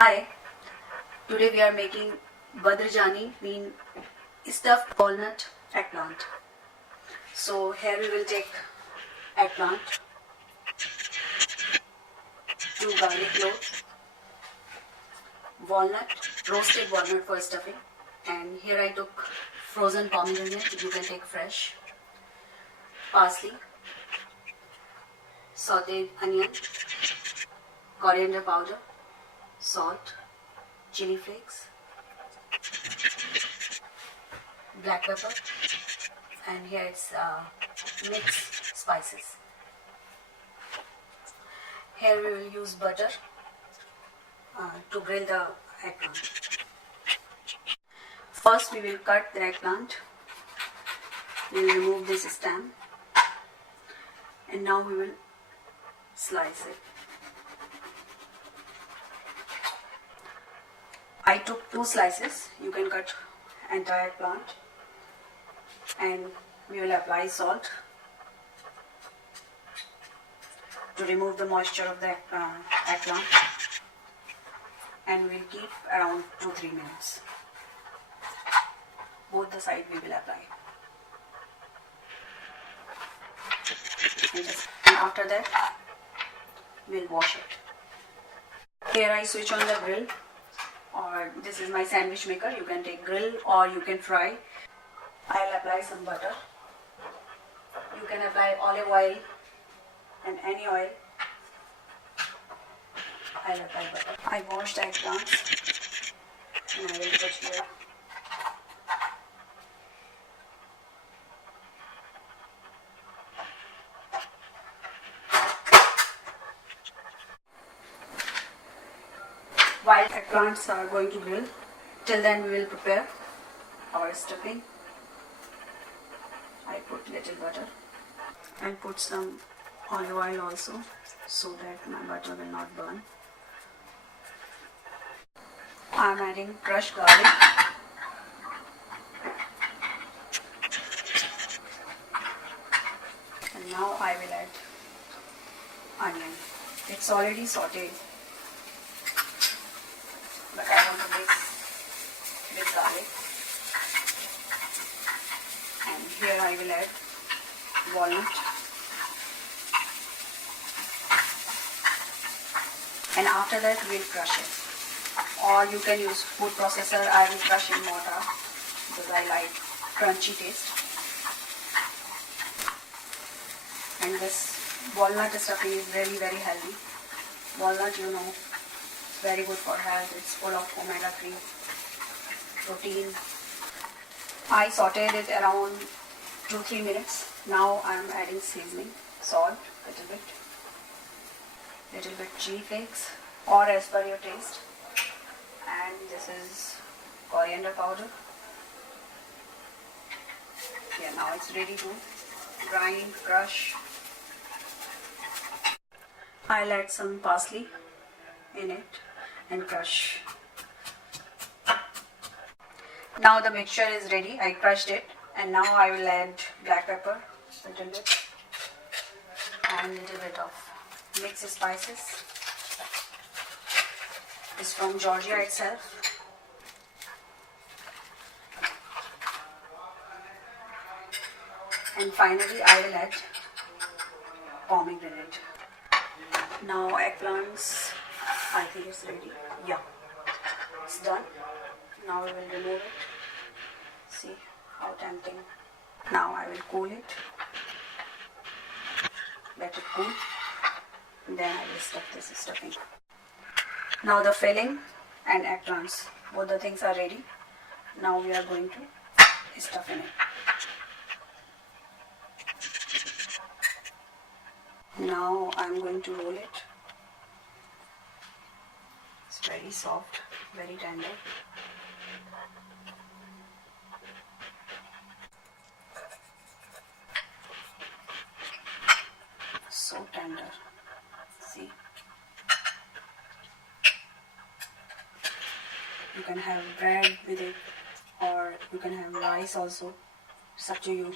Hi, today we are making Badrijani, mean stuffed walnut eggplant. So here we will take eggplant, 2 garlic cloves, walnut, roasted walnut for stuffing, and here I took frozen pomegranate, you can take fresh, parsley, sauteed onion, coriander powder, salt, chili flakes, black pepper, and here it's mixed spices. Here we will use butter to grill the eggplant. First we will cut the eggplant. We will remove this stem and now we will slice it. I took 2 slices. You can cut entire eggplant, and we will apply salt to remove the moisture of the eggplant, and we will keep around 2-3 minutes. Both the sides we will apply. And after that, we will wash it. Here I switch on the grill, or this is my sandwich maker. You can take grill or you can fry. I'll apply some butter. You can apply olive oil and any oil. I'll apply butter. I washed the eggplants and I will put here. While eggplants are going to grill, till then we will prepare our stuffing. I put little butter. I'll put some olive oil also so that my butter will not burn. I'm adding crushed garlic. And now I will add onion. It's already sauteed, but I want to mix with garlic. And here I will add walnut. And after that we will crush it. Or you can use food processor. I will crush in mortar because I like crunchy taste. And this walnut stuffing is really very healthy. Walnut, you know, very good for health. It's full of omega-3 protein. I sauteed it around 2-3 minutes. Now I'm adding seasoning, salt, little bit chili flakes, or as per your taste. And this is coriander powder. Yeah, now it's ready to grind, crush. I'll add some parsley in it and crush. Now the mixture is ready. I crushed it, and now I will add black pepper, little bit, and little bit of mixed spices. It's from Georgia itself. And finally I will add pomegranate. Now eggplants, I think it's ready. Yeah, it's done. Now we will remove it. See how tempting. Now I will cool it. Let it cool. Then I will stuff this stuffing. Now the filling and eggplants, both the things are ready. Now we are going to stuff in it. Now I am going to roll it. It's very soft, very tender. So tender. See? You can have bread with it, or you can have rice also. It's up to you.